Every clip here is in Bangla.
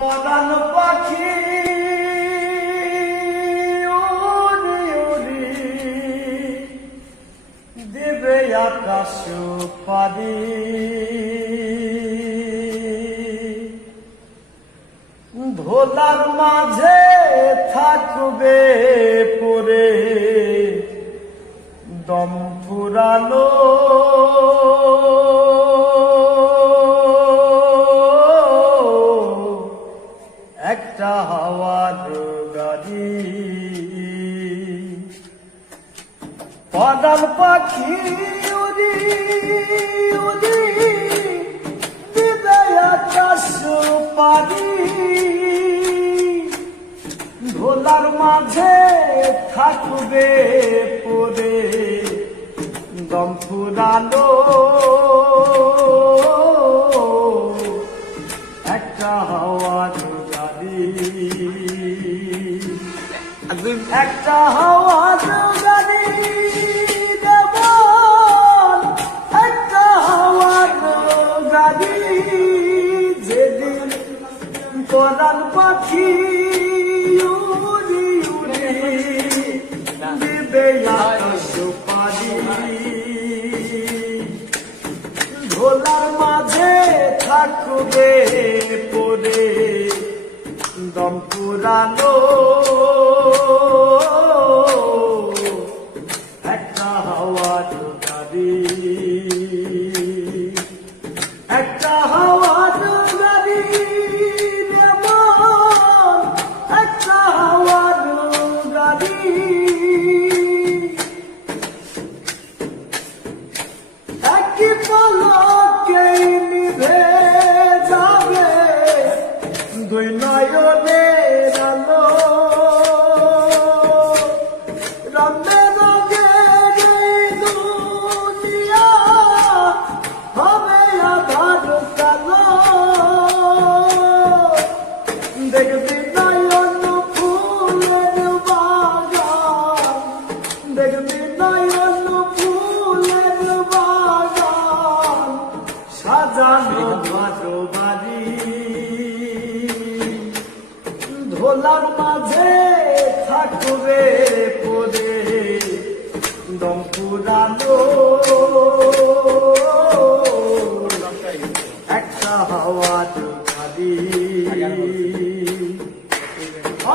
পরাণ পাখি উড়ি উড়ি দেবে আকাশ পারি, ভোলার মাঝে থাকবে পরে দম ফুরালো। একটা হাওয়ার গাড়ি পরাণ পাখি উড়ি উড়ি দিবে আকাশ পারি, ভোলার মাঝে থাকবে পরে দম ফুরালো। একটা হাওয়ার গাড়ি, একটা হাওয়ার গাড়ি দেবন, একটা হাওয়ার গাড়ি যেদিন পরাণ পাখি উড়ি উড়ি দিবে আকাশ পারি, ভোলার মাঝে থাকবে পরে দম ফুরালো। একটা হাওয়ার গাড়ি, একটা হাওয়ার গাড়ি যেমন, একটা হাওয়ার গাড়ি একই পলকে নিভে যাবে দুই নয়নের আলো। রঙে রঙে দুনিয়া হবে আধার কালো, দেখবি নয়ন ফুলের বাগান, দেখবি নয়ন ফুলের বাগান সাজানো ভালো বাড়ি, ভোলার মাঝে থাকবে পরে দম ফুরালো। একটা হাওয়ার গাড়ি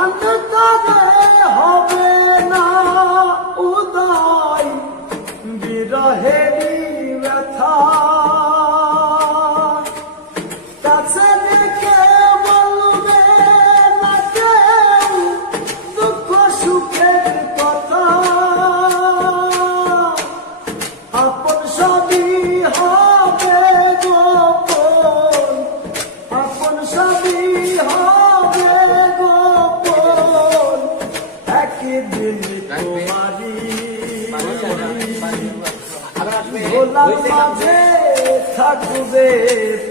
অন্ধকারে হবে না উদয় বিরহেরই ব্যথা, কাছে ডেকে বলবে না কেউ দুঃখ সুখের কথা, আপন সবই হবে গোপন, আপন সবই হবে গোপন, একদিন তোমারি ভোলার মাঝে থাকবে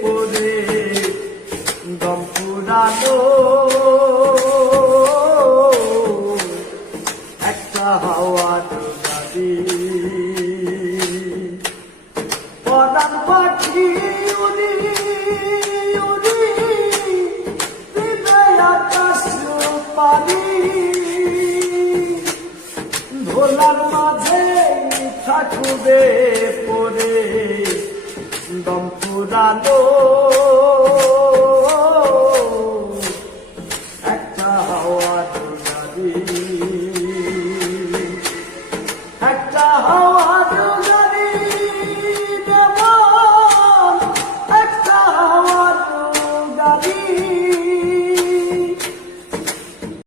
পরে দম ফুরালো।